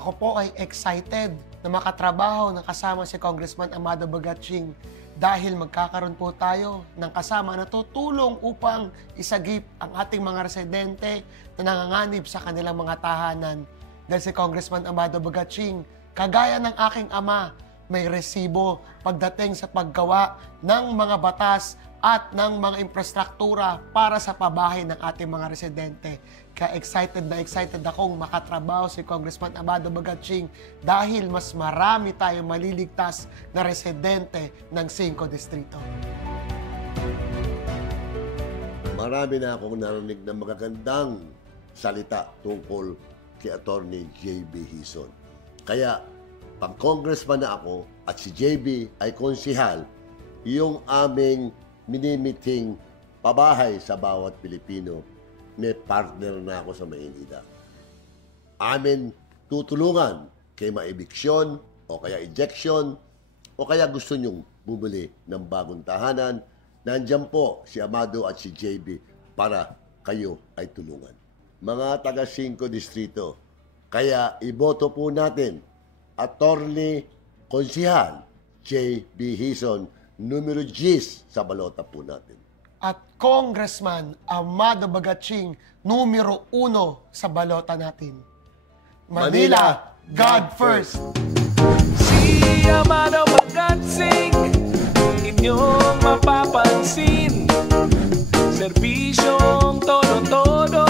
Ako po ay excited na makatrabaho ng kasama si Congressman Amado Bagaching dahil magkakaroon po tayo ng kasama na tutulong upang isagip ang ating mga residente na nanganganib sa kanilang mga tahanan. Dahil si Congressman Amado Bagaching, kagaya ng aking ama, may resibo pagdating sa paggawa ng mga batas at ng mga infrastruktura para sa pabahay ng ating mga residente. Kaya excited akong makatrabaho si Congressman Amado Bagaching dahil mas marami tayong maliligtas na residente ng 5 distrito. Marami na akong narinig na magagandang salita tungkol kay Attorney J.B. Hison. Kaya, pang congressman na ako at si J.B. ay konsihal, yung aming minimiting pabahay sa bawat Pilipino, may partner na ako sa Maynila. Amin tutulungan kay maebiksyon o kaya ejection o kaya gusto nyong bumili ng bagong tahanan, nandyan po si Amado at si JB para kayo ay tulungan. Mga taga 5 distrito, kaya iboto po natin Attorney Konsihal J.B. Hison, numero 10 sa balota po natin. At Congressman Amado Bagaching, numero 1 sa balota natin. Manila, God first! Si Amado Bagaching, inyong mapapansin, serbisyong todo-todo.